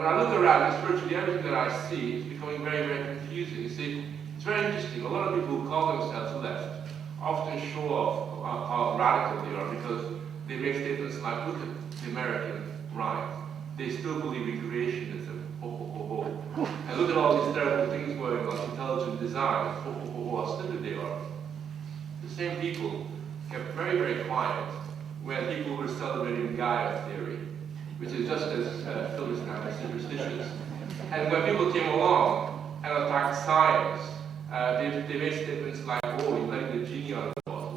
when I look around, it's virtually everything that I see is becoming very, very confusing. You see, it's very interesting. A lot of people who call themselves left often show off how radical they are because they make statements like, look at the American right. They still believe in creationism. And look at all these terrible things going on, intelligent design. How stupid they are. The same people kept very, very quiet when people were celebrating Gaia theory, which is just as Philistine and superstitious. And when people came along and attacked science, they made statements like, oh, you're letting the genie out of the bottle,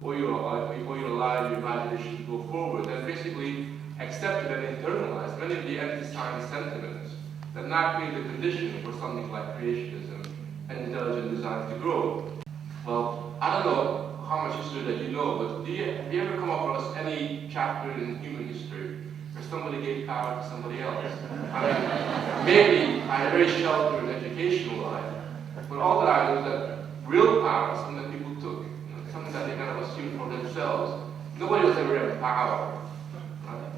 or you're allowing your imagination to go forward, and basically accepted and internalized many of the anti-science sentiments that now create the condition for something like creationism and intelligent design to grow. Well, I don't know how much history that you know, but have you ever come across any chapter in human history where somebody gave power to somebody else? I mean, maybe I had a very sheltered educational life, but all that I know is that real power is something that people took, something that they kind of assumed for themselves. Nobody was ever empowered.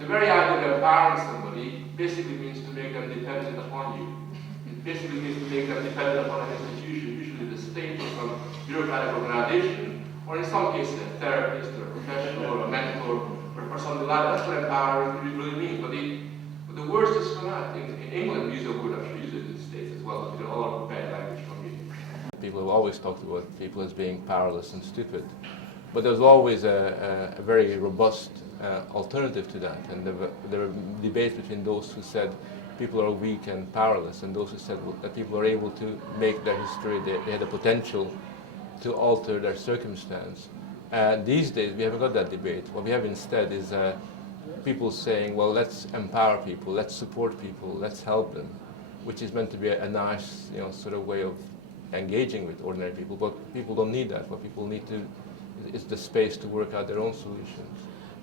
The very idea of empowering somebody basically means to make them dependent upon you. It basically means to make them dependent upon an institution, usually the state or some bureaucratic organization, or in some cases a therapist or a professional or a mentor or something like that. That's what empowering really means. But the worst is from that. In England, we use the word, I'm sure you use it in the States as well, because all of bad language from me. People have always talked about people as being powerless and stupid. But there's always a very robust alternative to that. And there were debates between those who said people are weak and powerless, and those who said that people are able to make their history, they had the potential to alter their circumstance. These days, we haven't got that debate. What we have instead is people saying, well, let's empower people, let's support people, let's help them, which is meant to be a nice, sort of way of engaging with ordinary people. But people don't need that. What people need is the space to work out their own solutions.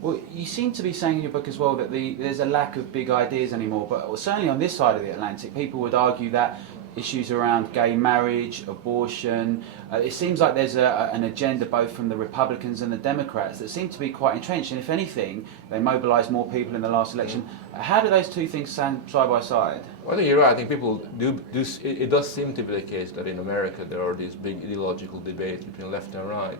Well, you seem to be saying in your book as well that there's a lack of big ideas anymore, but certainly on this side of the Atlantic, people would argue that issues around gay marriage, abortion, it seems like there's an agenda both from the Republicans and the Democrats that seem to be quite entrenched, and if anything, they mobilised more people in the last election. How do those two things stand side by side? Well, I think you're right. I think people it does seem to be the case that in America there are these big ideological debates between left and right.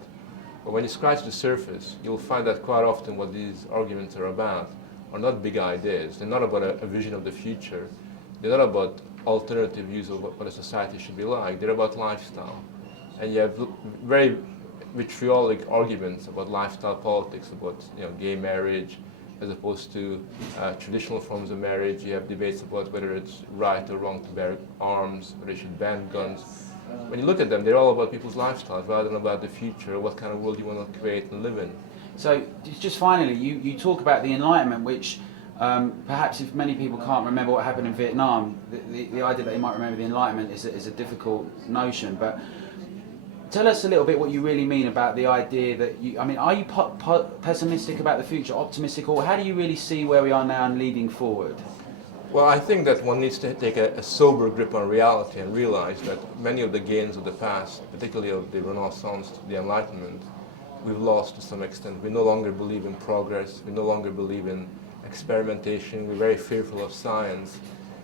But when you scratch the surface, you'll find that quite often what these arguments are about are not big ideas. They're not about a vision of the future. They're not about alternative views of what a society should be like. They're about lifestyle. And you have very vitriolic arguments about lifestyle politics, about gay marriage, as opposed to traditional forms of marriage. You have debates about whether it's right or wrong to bear arms, whether they should ban guns. When you look at them, they're all about people's lifestyles rather than about the future, what kind of world you want to create and live in. So, just finally, you talk about the Enlightenment, which perhaps if many people can't remember what happened in Vietnam, the idea that they might remember the Enlightenment is a difficult notion. But tell us a little bit what you really mean about the idea that are you pessimistic about the future, optimistic, or how do you really see where we are now and leading forward? Well, I think that one needs to take a sober grip on reality and realize that many of the gains of the past, particularly of the Renaissance, the Enlightenment, we've lost to some extent. We no longer believe in progress. We no longer believe in experimentation. We're very fearful of science.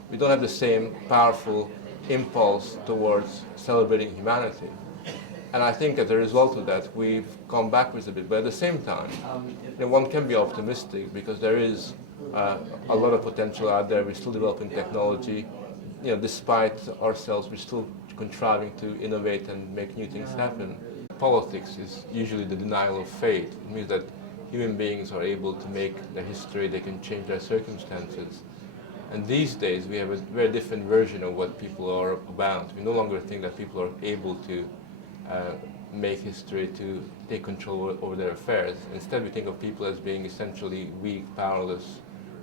We don't have the same powerful impulse towards celebrating humanity. And I think as a result of that, we've gone backwards a bit. But at the same time, one can be optimistic because there is a lot of potential out there. We're still developing technology. Despite ourselves, we're still contriving to innovate and make new things happen. Politics is usually the denial of fate. It means that human beings are able to make their history, they can change their circumstances. And these days, we have a very different version of what people are about. We no longer think that people are able to make history, to take control over their affairs. Instead, we think of people as being essentially weak, powerless,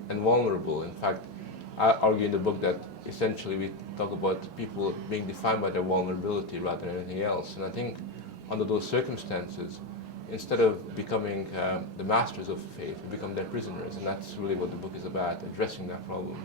and vulnerable. In fact, I argue in the book that essentially we talk about people being defined by their vulnerability rather than anything else. And I think under those circumstances, instead of becoming the masters of fate, we become their prisoners. And that's really what the book is about, addressing that problem.